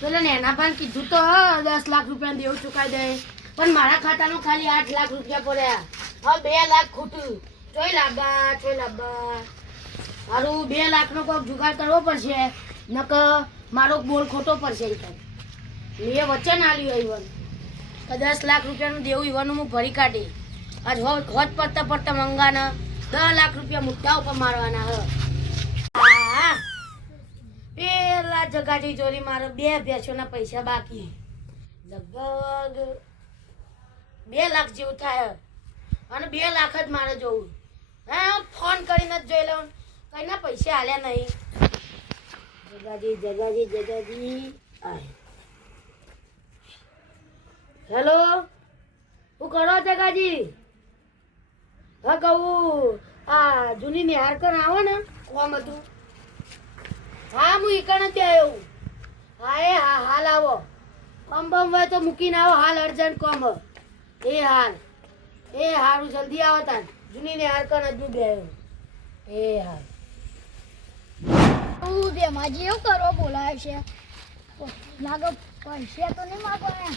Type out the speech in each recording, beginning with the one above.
પેલા નેના પણ કીધું તો દસ લાખ રૂપિયા દેવું ચુકાઈ દે. પણ મારા ખાતાનું ખાલી આઠ લાખ રૂપિયા પડ્યા. હવે બે લાખ ખોટું ચોય લાંબા ચોય લાંબા મારું બે લાખનો કોઈક જુગાડ કરવો પડશે નક મારો બોલ ખોટો પડશે. મેં વચન આલ્યું ઈવન. કે દસ લાખ રૂપિયાનું દેવું ઈવનનું હું ભરી કાઢી આજ હોત પડતા પડતા મંગાના દસ લાખ રૂપિયા મુદ્દા ઉપર મારવાના હા. પેલા જગાજી ચોરી મારે બે ભેંસોના પૈસા બાકી લગભગ બે લાખ જેવું થાય. અને બે લાખ જ મારે જોવું. હા, ફોન કરીને જ જોઈ લઉં. કઈના પૈસા હાલ્યા નહીં. જગાજી જગાજી જગાજી હેલો? હું કરો જગાજી હા, કહું. આ જૂની નિહારકર આવો ને? કોમ હતું. હા હું ઈકણ જ આવ્યો હા એ હા હાલ આવો. કમ બમ હોય તો મૂકીને આવો હાલ અર્જન્ટ કોમ. એ હાલ. એ હારું જલ્દી આવો તાન. જૂની ને હાર કણ હજુ બે. એ હાલ. તું બેમાજી એવું કરો બોલાય છે. લાગો પૈસા તો નહીં માગવાના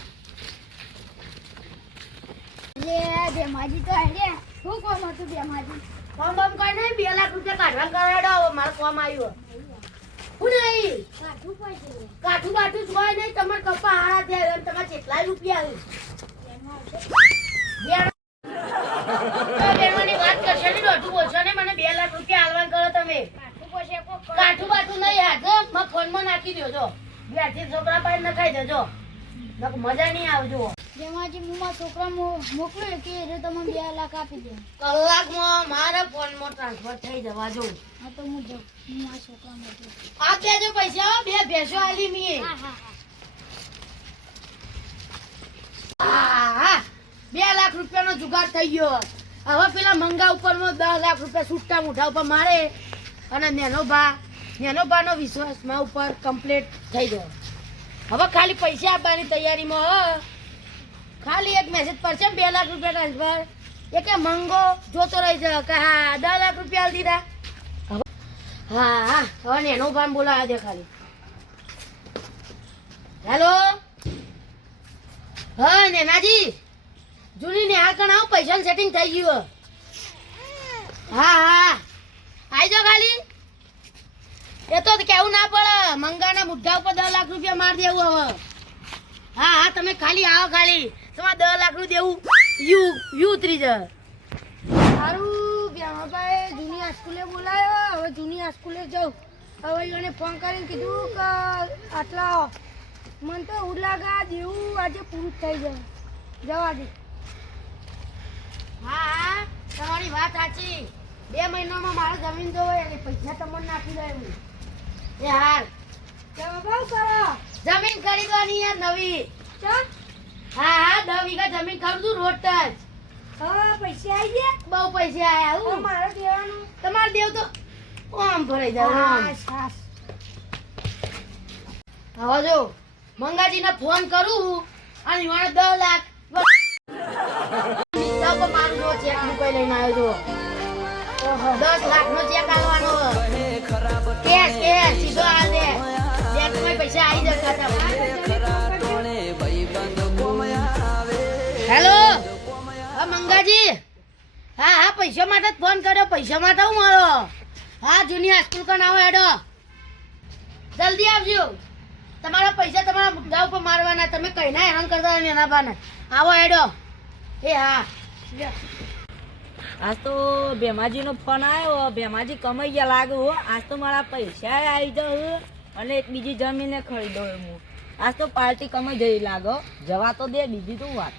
લે બેમાજી તો હે શું કોમ હતું બેમાજી કોમ બમ કરીને નહીં બે લાખ રૂપિયા કાઢવા કરાડો મારે કોમ આવ્યો. હું નહીં કાઠું વાત કરશે ને દોઢું બોલશો ને મને બે લાખ રૂપિયા હાલવાન કરો તમે કાઠું બાઠું નહીં હાથે ફોનમાં નાખી દેજો બે છોકરા પાસે નખાઈ દેજો મજા નહીં આવજો હું મારા છોકરા મોકલ્યો કે જો તમે બે લાખ આપી દે. કલાકમાં મારા ફોનમાં ટ્રાન્સફર થઈ જવા જો હા તો હું જાઉં. હું છોકરા મોકલું આ દેજો પૈસા બે ભેંસો આલી મીએ. બે લાખ રૂપિયાનો જુગાડ થઈ ગયો. હવે પેલા મંગા ઉપરમાં દસ લાખ રૂપિયા છૂટા મુઠા ઉપર મારે અને નેનો ભા નેનો ભાનો વિશ્વાસ મા ઉપર કમ્પ્લીટ થઈ ગયો. હવે ખાલી પૈસા આપવાની તૈયારીમાં. ખાલી એક મેસેજ છે બે લાખ રૂપિયા ટ્રાન્સફર એ કે મંગો જોતો રહી છે કે હા, દસ લાખ રૂપિયા દીધા. હવે- હા હા, હવે નેનો ભાન બોલાવા છે ખાલી. હેલો? હા, નેનાજી? જૂની નિહાળ કણ આવું? પૈસાનું સેટિંગ થઈ ગયું, હા. હા આવી જાઓ ખાલી. એ તો કેવું ના પડે. મંગાના મુદ્દા ઉપર દસ લાખ રૂપિયા માર દેવું હવે. હા હા તમે ખાલી આવો ખાલી. તમારે દસ લાખનું દેવું. યુ યુ ઉતરી જાય સારું બેમાભાઈ જૂની હાઈસ્કૂલે બોલાયો. હવે જૂની હાઈસ્કૂલે જાઉં. હવે એને ફોન કરીને કીધું કે આટલા મને તો એવું લાગે દેવું આજે પૂરું થઈ જાય. જવા દે. હા હા તમારી વાત સાચી. બે મહિનામાં મારે જમીન જોવે એટલે પૈસા તમને નાખી દે એ હાલ કરો? જમીન ખરીદવાની યાર નવી. હા હા દસ વીઘા જમીન ખરીદું રોડ ટચ પૈસા આવી ગયા? બહુ પૈસા આયા હું. મારે દેવાનું? તમારે દેવ તો ઓમ ભરાઈ હાશ, હાશ. હવે જો મંગાજીને ફોન કરું અને મને દસ લાખ. તો મારું નો ચેક મુકાઈ લઈને આવ્યો જો. દસ લાખ નો ચેક આવવાનો કેશ કેશ સીધો આ દે ચેકમાં પૈસા આવી જાય ખાતા હેલો, હા, મંગાજી. હા હા, પૈસા માટે જ ફોન કર્યો. પૈસા માટે હું મારો હા, જૂની હાઈસ્કૂલ કા આવો હેડો. જલ્દી આવજો. તમારા પૈસા તમારા મુદ્દા ઉપર મારવાના. તમે કઈ ના હેરાન કરતા એના બાને આવો હેડો. એ, હા. આજ તો ભેમાજીનો ફોન આવ્યો, ભેમાજી કમાઈ ગયા લાગે આજ તો મારા પૈસા આવી જાઉં અને એક બીજી જમીને ખરીદો હું. આજ તો પાર્ટી કમાઈ જઈ લાગો જવા તો દે, બીજી તો વાત.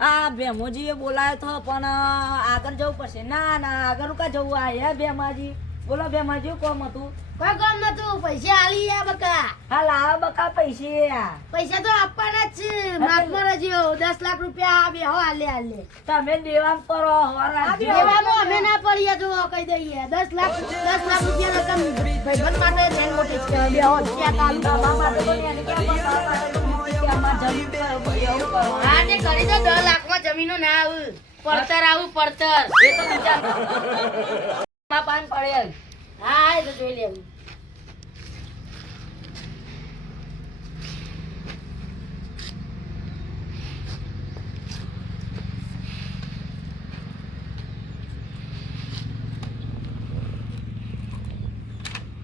આ ભેમોજીએ બોલાયો તો, પણ આગળ જવું પડશે. ના ના, આગળ કા જવું? આ હે ભેમાજી. બોલો ભેમાજી કોમ હતું? કોઈ કામ નતું પૈસા આલી ગયા બકા. હા લાવ બકા પૈસા. પૈસા તો આપવાના જ છે. દસ લાખ રૂપિયા આ બે હો તમે દેવામ કરો હવારા દેવામાં અમે ના પડીએ જો કહી દઈએ. દસ લાખ દસ લાખ રૂપિયા રકમ ભાઈબંધ માટે ધ્યાન મોટી છે બે હો ચેક આલુ બાબા માટે તો એને કેમ બતાવવા? કે આમાં જમીન પર એવું કરવાનું. હા તે કરી દો દસ લાખમાં જમીનો ના આવું. પડતર આવું પડતર. એ તો વિચાર માં પાન પડેલ હા એ તો જોઈ લેવું.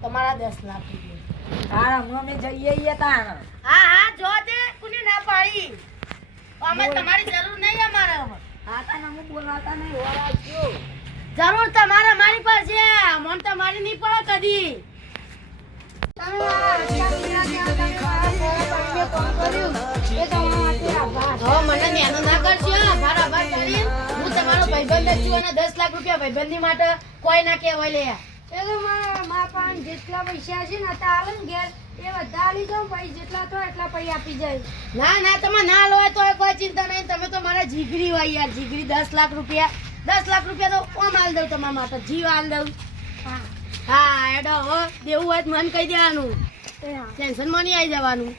તમારા દસ લાખ તારા હમણાં અમે જઈએ તારા હા હા જો તે કોને ના પાડી. અમે તમારી જરૂર નહીં અમારે હા તાને હું બોલાતા નહીં હોવા જો જરૂર તો તમારી નહીં પડે કદી તમે આ આટલા મહિનાથી આ તમે મારા ઘરે પાણીને ફોન કર્યું એ તમારા માટે આભાર હવે મને નેનો ના કરશો. આભાર આભાર કરી હું તમારો ભાઈબંધ છું અને દસ લાખ રૂપિયા ભાઈબંધી માટે કોઈ ના કહેવાય લે. એ તો મારા મા પાસે જેટલા પૈસા છે ને આલે ને ઘેર એ બધા આલી જાઉં પછી જેટલા તો એટલા પૈસા આપી જાય. ના ના તમે ના લો તો કોઈ ચિંતા નહીં. તમે તો મારા જીગરી હોય યાર જીગરી દસ લાખ રૂપિયા. દસ લાખ રૂપિયા તો કોમ આલ દઉં તમારા માટે જીવ હાલ દઉં. હા. હા એડો હો દેવું હોય મન કહી દેવાનું ટેન્શનમાં આવી જવાનું